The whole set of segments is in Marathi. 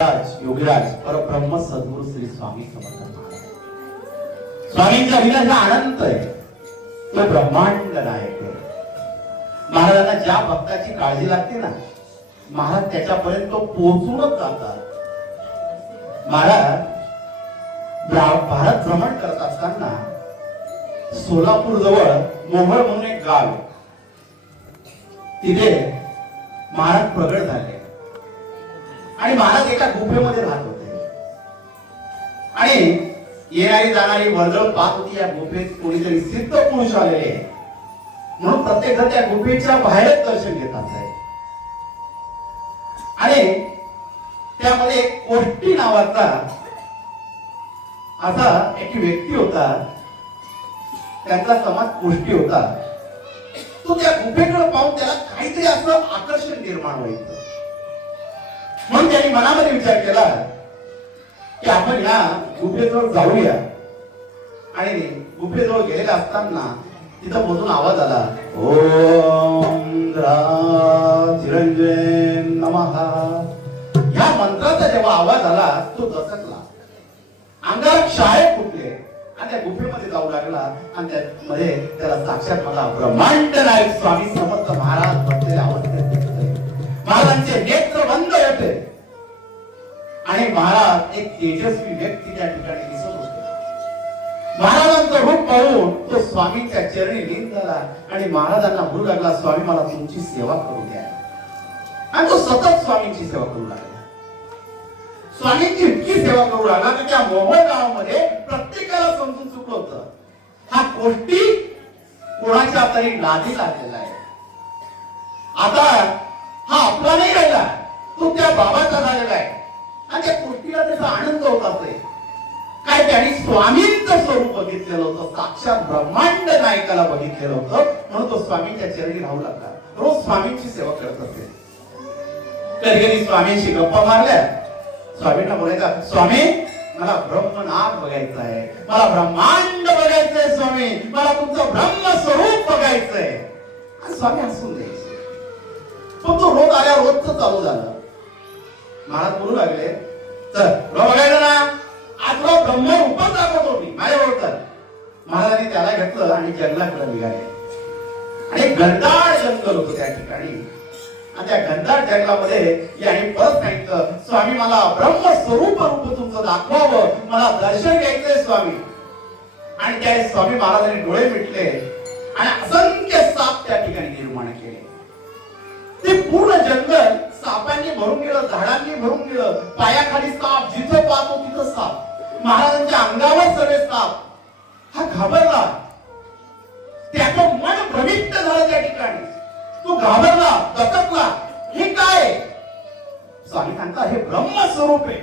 योगीराज परब्रह्म सद्गुरु श्री स्वामी समर्थ स्वामींचा विलास अनंत आहे. तो ब्रह्मांड नायक आहे. महाराजांना ज्या भक्ताची काळजी लागते ना महाराज त्याच्यापर्यंत पोहोचूनच जातात. महाराज भारत भ्रमण करत असताना सोलापूर जवळ मोहळ म्हणून एक गाव आहे. तिथे महाराज प्रगट झाले. आणि महाराज एका गुफेमध्ये राहत होते. आणि येणारी जाणारी वर्दळ पाहत होती या गुफेत कोणीतरी सिद्ध पुरुष आलेले म्हणून प्रत्येक जण त्या गुफेच्या बाहेरच दर्शन घेतात आणि त्यामध्ये एक कोष्टी नावाचा असा एक व्यक्ती होता. त्यांचा समाज कोष्टी होता. तो त्या गुफेकडे पाहून त्याला काहीतरी असं आकर्षण निर्माण व्हायचं. म्हणून त्यांनी मनामध्ये विचार केला की आपण या गुफेजवळ जाऊया. आणि गुफेजवळ गेलेला असताना तिथं मधून आवाज आला ओम ग्रा चिरंजन नमहा ह्या मंत्राचा जेव्हा आवाज आला तो दसकला. अंगारक शाळे फुटले आणि त्या गुफेमध्ये जाऊ लागला आणि त्यामध्ये त्याला साक्षात मला ब्रह्मांड नायक स्वामी समर्थ महाराज बसलेले अवस्थेत महाराजांचे नेत आणि महाराज एक तेजस्वी व्यक्ती त्या ठिकाणी दिसत होते. महाराजांचं रूप पाहून तो स्वामीच्या चरणी लीन झाला आणि महाराजांना म्हणू लागला स्वामी मला तुमची सेवा करू द्या. आणि तो सतत स्वामींची सेवा करू लागला. स्वामींची इतकी सेवा करू लागला की त्या मोहोळ गावामध्ये प्रत्येकाला समजून चुकलं होतं. हा गोष्टी कोणाच्या तरी नादी लागलेला आहे. आता हा आपला नाही राहिला तो त्या बाबाचा झालेला आहे. आणि त्या गोष्टीला त्याचा आनंद होता काय त्याने स्वामींचं स्वरूप बघितलेलं होतं साक्षात ब्रह्मांड नायकाला बघितलेलं होतं म्हणून तो स्वामींच्या चरणी राहू लागला. रोज स्वामींची सेवा करत असे कधी कधी स्वामींशी गप्पा मारल्या. स्वामींना बोलायचा स्वामी मला ब्रह्मनाथ बघायचं आहे. मला ब्रह्मांड बघायचंय स्वामी. मला तुमचं ब्रह्म स्वरूप बघायचंय. आणि स्वामी हसून द्यायचे पण तो रोज आल्या रोजच चालू झालं. महाराज बोलू लागले. चल बघायचं ना आज तुला ब्रह्मरूपच दाखवतो मी. माझ्याबरोबर चल महाराजांनी त्याला घेतलं आणि जंगलाकडे निघाले. आणि एक जंगल होतं त्या ठिकाणी. आणि त्या घनदाट जंगलामध्ये याने परत सांगितलं स्वामी मला ब्रह्मस्वरूप रूप तुमचं दाखवावं. मला दर्शन घ्यायचंय स्वामी. आणि त्या स्वामी महाराजांनी डोळे मिटले आणि असंख्य साप त्या ठिकाणी निर्माण केले. ते पूर्ण जंगल सापांनी भरून गेलं झाडांनी भरून गेलं. पायाखाली साप जिथं पाहतो तिथं साप. महाराजांच्या अंगावर सगळे साप. हा घाबरला. त्याचं मन भ्रमित झालं त्या ठिकाणी. तो घाबरला दचकला. हे काय? स्वामी सांगता हे ब्रह्मस्वरूप आहे.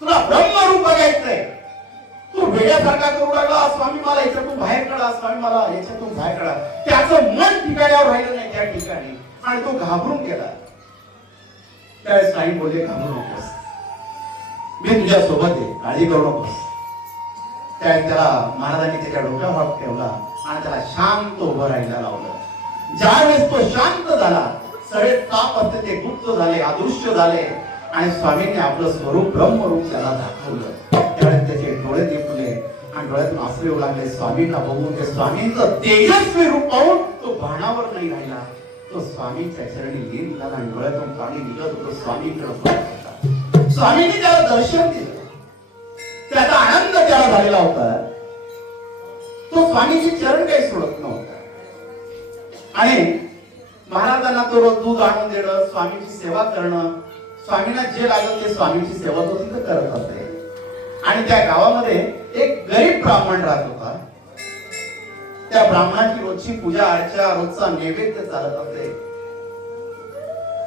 तुला ब्रह्मरूप बघायचंय. तू वेड्यासारखा करू लागला स्वामी मला याच्यातून बाहेर काढा स्वामी मला याच्यातून बाहेर काढा. त्याचं मन ठिकाण्यावर राहिलं नाही त्या ठिकाणी. आणि तो घाबरून गेला? त्यावेळेस काही बोलले घाबरू नकोस. मी तुझ्या सोबत आहे. काळजी करू नकोस. त्यावेळेस त्याला महाराजांनी त्याच्या डोक्यावर ठेवला आणि त्याला शांत उभं राहायला लावलं. ज्यावेळेस तो शांत झाला सगळे ताप असते ते गुप्त झाले अदृश्य झाले आणि स्वामींनी आपलं स्वरूप ब्रह्मरूप त्याला दाखवलं. त्यावेळेस त्याचे डोळे दिपले आणि डोळ्यातून आसरे लागले स्वामींना बघून ते स्वामींचं तेजस्वी रूप पाहून तो भाणावर नाही राहिला. तो स्वामीच्या चरणी लीन झाला आणि डोळ्यातून पाणी निघत होतो स्वामींकडे स्वामीने त्याला दर्शन दिलं. त्याचा आनंद त्याला झालेला होता. तो स्वामीची चरण काही सोडत नव्हता. आणि महाराजांना तो रोज दूध आणून देणं स्वामीची सेवा करणं स्वामींना जे लागलं ते स्वामीची सेवा तो तिथं करत असे आणि त्या गावामध्ये एक गरीब ब्राह्मण राहत होता. त्या ब्राह्मणाची रोजची पूजा अर्चा रोजचा नैवेद्य चालत असे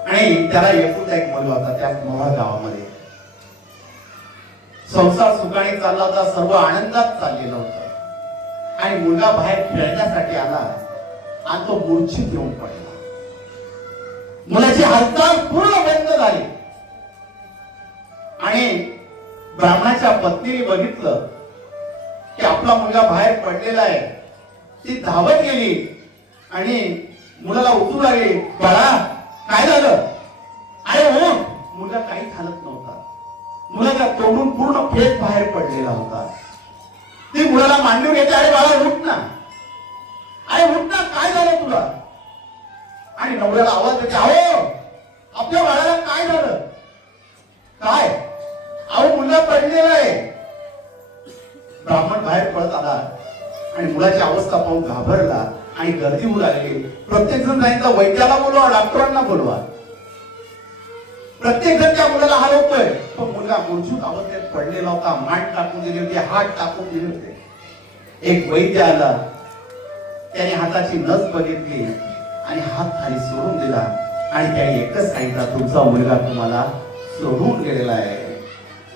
आणि त्याला एकुलता एक मुलगा होता त्या मोहा गावामध्ये. संसार सुखाने चालला होता सर्व आनंदात चाललेला होता. आणि मुलगा बाहेर खेळण्यासाठी आला आणि तो मूर्छित येऊन पडला. मुलाची हालचाल पूर्ण बंद झाली. आणि ब्राह्मणाच्या पत्नीने बघितलं की आपला मुलगा बाहेर पडलेला आहे. ती धावत गेली. आणि मुलाला उचलू लागली बाळा काय झालं? अरे हो मुलगा काही खालत नव्हता. तोडून पूर्ण फेक बाहेर पडलेला होता. ती मुलाला मांडून घेते अरे बाळा उठ ना. अरे उठ ना काय झालं तुला? आणि नवऱ्याला आवाज देते अहो आपल्या बाळाला काय झालं? काय? अहो मुलगा पडलेला आहे. ब्राह्मण बाहेर पडत आला. आणि मुलाची अवस्था पाहून घाबरला आणि गर्दी होऊ लागली. प्रत्येक जण सांगितलं वैद्याला बोलवा डॉक्टरांना बोलवा. प्रत्येक जण त्या मुलाला हलवतोय पण मुलगा मूर्छित अवस्थेत पडलेला होता माठ टाकून दिली होती हात टाकून दिले होते. एक वैद्य आला. त्याने हाताची नस बघितली आणि हात खाली सोडून दिला. आणि त्याने एकच सांगितलं तुमचा मुलगा तुम्हाला सोडून गेलेला आहे.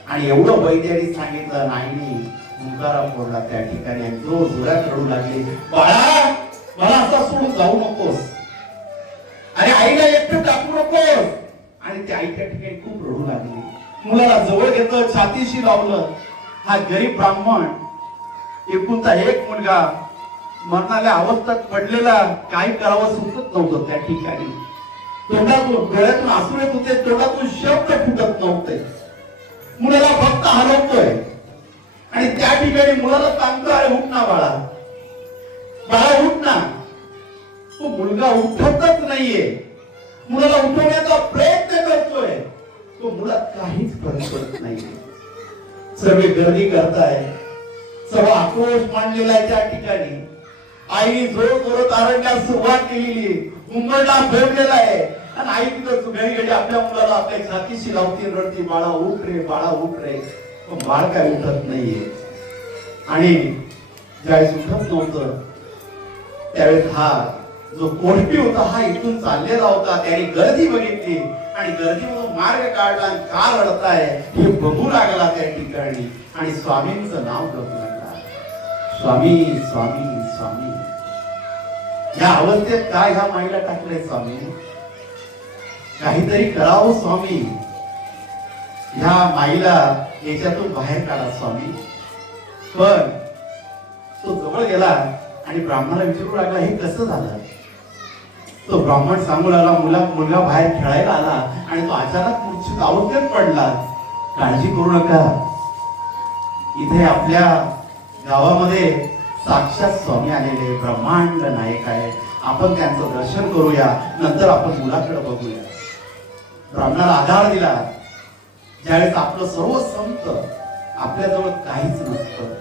आणि एवढं वैद्याने सांगितलं नाही तुकाराम बोलला त्या ठिकाणी आणि जो जोरात रडू लागले. बाळा मला असा सोडून जाऊ नकोस. आणि आईला एकटं टाकू नकोस. आणि त्या आई त्या ठिकाणी खूप रडू लागली. मुलाला जवळ घेतलं छातीशी लावलं. हा गरीब ब्राह्मण एकूणचा एक मुलगा मरणाल्या अवस्थेत पडलेला काय करावं सुचत नव्हतं त्या ठिकाणी. तोंडातून गळ्यातून आसू येत होते तोंडातून शब्द फुटत नव्हते. मुलाला फक्त हलवतोय. आणि त्या ठिकाणी मुलाला सांगतो अरे उठ ना बाळा. बाळा उठ ना. तो मुलगा उठतच नाहीये. मुलाला उठवण्याचा प्रयत्न करतोय. तो मुला काहीच फरक पडत नाही सर्व गर्दी करताय. सर्व आक्रोश मांडलेला आहे त्या ठिकाणी. आईने जोर जोरात आरडण्यास सुरुवात केलेली उंबरडा फेरलेला आहे. आणि आई तिथं घरी घडी आपल्या मुलाला आपल्या छातीशी लावती रडती बाळा उठ रे बाळा उठ रे. पण बाळ काय उठत नाहीये. आणि ज्यावेळेस उठत नव्हतं त्यावेळेस हा जो कोणपी होता हा इथून चाललेला होता. त्याने गर्दी बघितली आणि गर्दीमधून मार्ग काढला आणि का रडताय हे बघू लागला त्या ठिकाणी. आणि स्वामींचं नाव बघू लागला. स्वामी स्वामी स्वामी. या अवस्थेत काय ह्या माईला टाकलंय स्वामी? काहीतरी करावं स्वामी. ह्या माईला याच्यातून बाहेर काढा स्वामी. पण तो जवळ गेला आणि ब्राह्मणाला विचारू लागला हे कसं झालं? तो ब्राह्मण सांगू लागला मुला मुलगा बाहेर खेळायला आला आणि तो अचानक मूर्छित पडला. काळजी करू नका. इथे आपल्या गावामध्ये साक्षात स्वामी आलेले ब्रह्मांड नायक आहे. आपण त्यांचं दर्शन करूया. नंतर आपण मुलाकडे बघूया. ब्राह्मणाला आधार दिला. ज्यावेळेस आपलं सर्व संपत आपल्याजवळ काहीच नसतं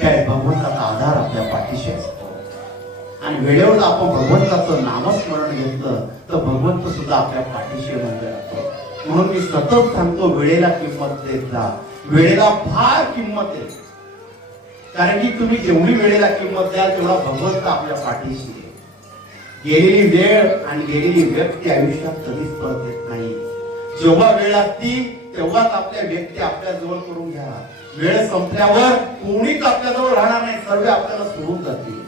त्यावेळेस भगवंताचा आधार आपल्या पाठीशी असतो. आणि वेळेवर आपण भगवंताचं नामस्मरण घेतलं तर भगवंत सुद्धा आपल्या पाठीशी म्हणजे राहतो. म्हणून मी सतत सांगतो वेळेला किंमत देत जा. वेळेला फार किंमत आहे कारण की तुम्ही जेवढी वेळेला किंमत द्याल तेवढा भगवंत आपल्या पाठीशी आहे. गेलेली वेळ आणि गेलेली व्यक्ती आयुष्यात कधीच परत येत नाही. जेव्हा वेळ लागती तेव्हाच आपल्या व्यक्ती आपल्या जवळ करून घ्या. वेळ संपल्यावर कोणीच आपल्या जवळ राहणार नाही. सर्व आपल्याला सोडून जातील.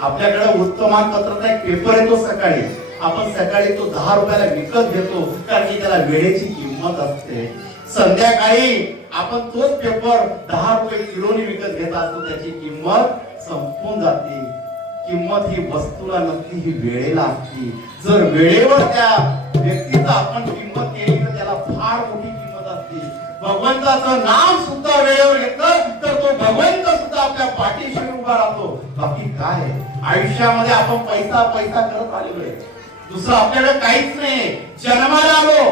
आपल्याकडे वर्तमानपत्राचा एक पेपर येतो सकाळी. आपण सकाळी तो दहा रुपयाला विकत घेतो कारण की त्याला वेळेची किंमत असते. संध्याकाळी आपण तोच पेपर दहा रुपये किलोनी विकत घेत असतो. त्याची किंमत संपून जाते. किंमत ही वस्तूला नसती ही वेळेला असते. जर वेळेवर त्या व्यक्तीचा आपण किंमत केली तर त्याला फार मोठी भगवंताचं नाव सुद्धा वेळेवर घेतलं तर तो भगवंत सुद्धा आपल्या पाठीशी उभा राहतो. बाकी काय? आयुष्यामध्ये आपण पैसा पैसा करत आलेलो आहे. दुसरं आपल्याकडे काहीच नाही जन्माला आलो.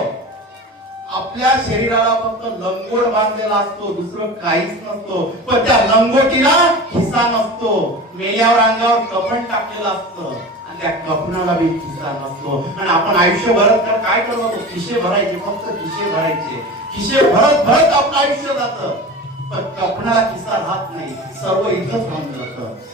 आपल्या शरीराला फक्त लंगोट बांधलेला असतो. दुसरं काहीच नसतो. पण त्या लंगोटीला खिसा नसतो. मेल्यावर अंगावर कफन टाकलेलं असतं. आणि त्या कफनाला बी खिसा नसतो. आणि आपण आयुष्यभर तर काय करत होतो खिशे भरायचे. फक्त खिशे भरायचे. खिशे भरत भरत आपलं आयुष्य जात. पण कपणाला किस्सा राहत नाही. सर्व इथंच राहून जात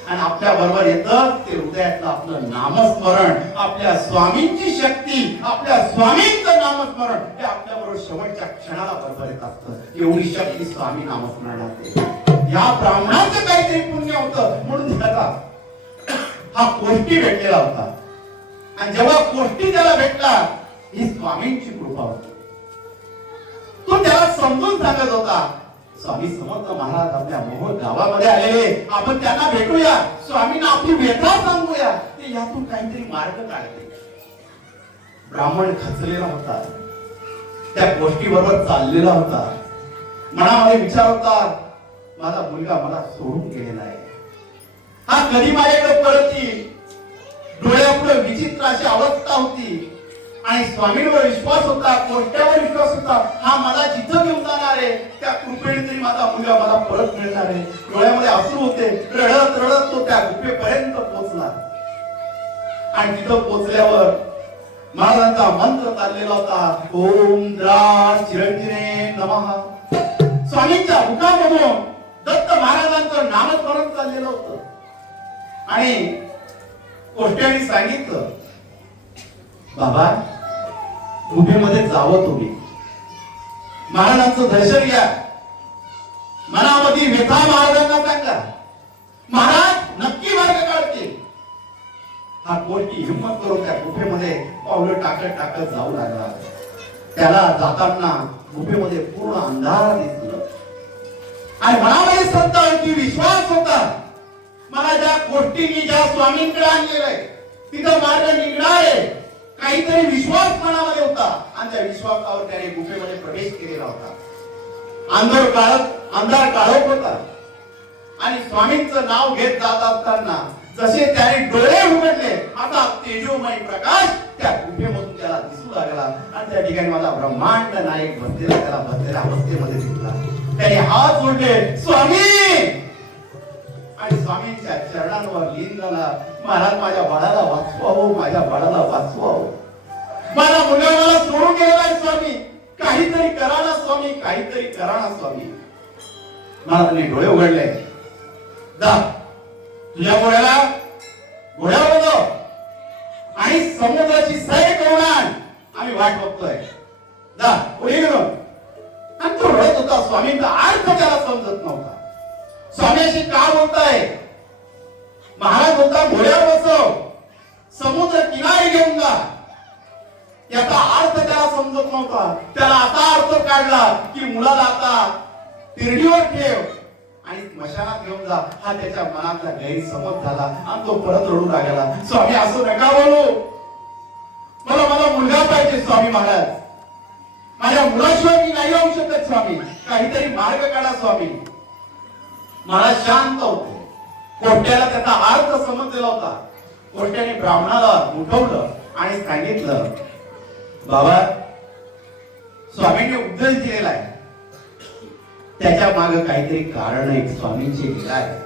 आणि आपल्या बरोबर येतं ते हृदयातलं आपलं नामस्मरण आपल्या स्वामींची शक्ती आपल्या स्वामींचं नामस्मरण हे आपल्या बरोबर शेवटच्या क्षणाला बरोबर येत असतं. एवढी शक्ती स्वामी नामस्मरणात या ब्राह्मणाचं काहीतरी पुण्य होतं म्हणून त्याला हा कोष्टी भेटलेला होता. आणि जेव्हा कोष्टी त्याला भेटला ही स्वामींची कृपा होती. तो त्याला समजून सांगत होता स्वामी समर्थ महाराज आपल्या मोहोळ गावामध्ये आलेले आपण त्यांना भेटूया. स्वामींना आपली व्यथा सांगूया. ते यातून काहीतरी मार्ग काढते ब्राह्मण खचलेला होता. त्या गोष्टी बरोबर चाललेला होता. मनामध्ये विचार होता माझा मुलगा मला सोडून गेलेला आहे. हा कधी माझ्याकडे परत येईल डोळ्यापुढे विचित्र अशी अवस्था होती. आणि स्वामींवर विश्वास होता कोणत्यावर विश्वास होता हा मला जिथं घेऊन जाणार आहे त्या कृपेने तरी माझा मुलगा मला परत मिळणार आहे. डोळ्यामध्ये अश्रू होते रडत रडत तो त्या गुफेपर्यंत पोहोचला. आणि तिथं पोचल्यावर महाराजांचा मंत्र चाललेला होता ओम द्रा चिरंजीने नमः. स्वामींच्या मुखामधून दत्त महाराजांचं नामस्मरण चाललेलं होतं. आणि कोष्ट्याने सांगितलं बाबा गुफेमध्ये जावं तुम्ही. महाराजांचं दर्शन घ्या. मनामध्ये व्यथा महाराजांना सांगा महाराज नक्की मार्ग काढतील. हा कोणती हिंमत करून त्या गुफेमध्ये पावलं टाकत टाकत जाऊ लागला. त्याला जाताना गुफेमध्ये पूर्ण अंधार दिसलं. आणि मनामध्ये श्रद्धा होती विश्वास होता. मला ज्या गोष्टींनी ज्या स्वामींकडे आणलेलं आहे तिथं मार्ग निघणार आहे. काहीतरी विश्वास मनामध्ये होता. आणि त्या विश्वासावर त्याने गुफेमध्ये प्रवेश केलेला होता. अंधार काळत अंधार काळोख होता. आणि स्वामींच नाव घेत जात असताना जसे त्याने डोळे उघडले आता तेजोमय प्रकाश त्या गुफेमधून त्याला दिसू लागला. आणि त्या ठिकाणी माझा ब्रह्मांड नायक बसलेला त्याला बसलेल्या अवस्थेमध्ये दिसला. त्याने हात जोडले स्वामी आणि स्वामींच्या चरणांवर लीन झाला. महाराज माझ्या बाळाला वाचवावं माझ्या बाळाला वाचवावं. माझा मुलगा मला सोडून गेलेला आहे स्वामी. काहीतरी करा ना स्वामी काहीतरी करा ना स्वामी. महाराजांनी डोळे उघडले. जा. तुझ्या मुलाला घोड्या बसव. आणि समुद्राची सैर करून आण. आम्ही वाट बघतोय. जा पुढे गेलो आणि तो रडत होता. स्वामींचा अर्थ त्याला समजत नव्हता. स्वामीशी का बोलताय? महाराज होता घोड्यावर बसव समुद्र किनारी घेऊन जा. याचा अर्थ त्याला समजत नव्हता. त्याला आता अर्थ काढला की मुलाला आता तिरडीवर ठेव आणि मशानात घेऊन जा. हा त्याच्या मनातला गैरसमज झाला आणि तो परत रडू लागला. स्वामी असं नका बोलू. मला मला मुलगा पाहिजे स्वामी महाराज. माझ्या मुलाशिवाय मी नाही राहू शकत स्वामी. काहीतरी मार्ग काढा स्वामी. मला शांत होते. कोट्याला त्याचा अर्थ समजलेला होता. कोट्याने ब्राह्मणाला उठवलं आणि सांगितलं बाबा स्वामींनी उपदेश दिलेला आहे. त्याच्या माग काहीतरी कारण आहे. स्वामींचे लीला आहे.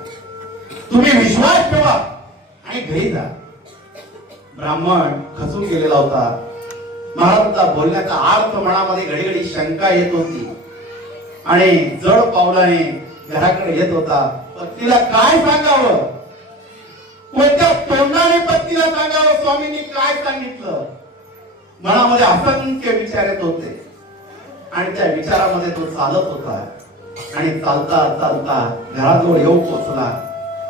तुम्ही विश्वास ठेवा आणि घरी जा. ब्राह्मण खचून गेलेला होता. महाराजांचा बोलण्याचा अर्थ मनामध्ये घडी घडी शंका येत होती. आणि जड पावलाने घराकडे येत होता. पत्नीला काय सांगावं? कोणत्या तोंडाने पत्नीला सांगावं? स्वामींनी काय सांगितलं? मनामध्ये असंख्य विचार येत होते. आणि त्या विचारामध्ये तो चालत होता. आणि चालता चालता घराजवळ येऊ पोचला.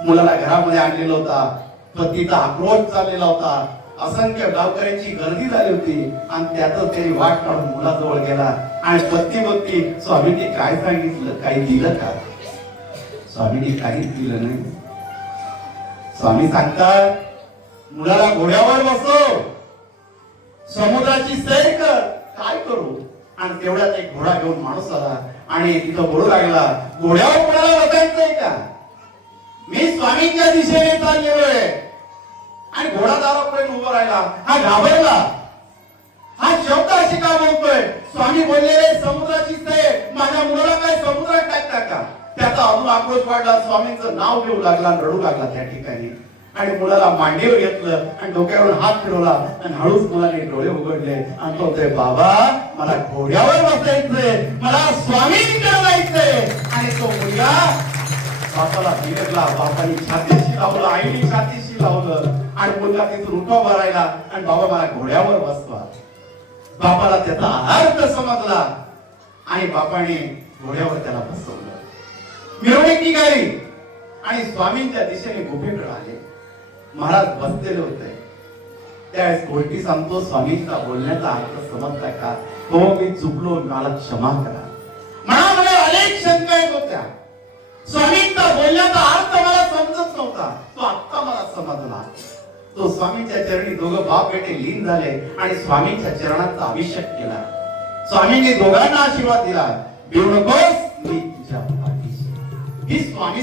मुलाला घरामध्ये आणलेला होता. पतीचा आक्रोश चाललेला होता. असंख्य गावकऱ्यांची गर्दी झाली होती. आणि त्याच त्यांनी वाट काढून मुलाजवळ गेला. आणि पत्नी बघती स्वामींनी काय सांगितलं? काही दिलं का? स्वामीने काहीच दिलं नाही. स्वामी सांगतात मुलाला घोड्यावर बसव. समुद्राची सैर कर. काय करू? आणि तेवढ्यात एक घोडा घेऊन माणूस आला आणि तिथं बोलू लागला घोड्यावर कोणाला बसायचंय का? मी स्वामींच्या दिशेने चाललेलोय. आणि घोडा दारापर्यंत उभा राहिला. हा घाबरला. हा शब्द अशी का बोलतोय? स्वामी बोललेले समुद्राची सैर. माझ्या मुलाला काय समुद्रात टाकता का? त्याचा अनु आक्रोश वाढला स्वामींचं नाव घेऊ लागला रडू लागला त्या ठिकाणी. आणि मुलाला मांडीवर घेतलं आणि डोक्यावरून हात फिरवला आणि हळूच मुलाने डोळे उघडले. आणि तो बाबा मला घोड्यावर बसायचंय. मला स्वामींकडे जायचंय. आणि तो मुलगा बापाला बिरडला बापाने छातीशी लावलं आईने छातीशी लावलं. आणि मुलगा तिथून उठा उभा राहिला आणि बाबा मला घोड्यावर बसवा. बापाला त्याचा अर्थ समजला आणि बापाने घोड्यावर त्याला बसवलं. मिरवणूक निघाली. आणि स्वामींच्या दिशेने गुफेकडे आले महाराज बसलेले होते. त्यावेळेस गोष्टी सांगतो स्वामींचा बोलण्याचा अर्थ समजता का? हो मी चुकलो मला क्षमा करा. मनामध्ये अनेक शंका येत होत्या. स्वामींचा बोलण्याचा अर्थ मला समजत नव्हता. तो आत्ता मला समजला. तो स्वामींच्या चरणी दोघं बाप बेटे लीन झाले आणि स्वामींच्या चरणाचा अभिषेक केला. स्वामींनी दोघांना आशीर्वाद दिला. भिवू नकोस मी ही स्वामी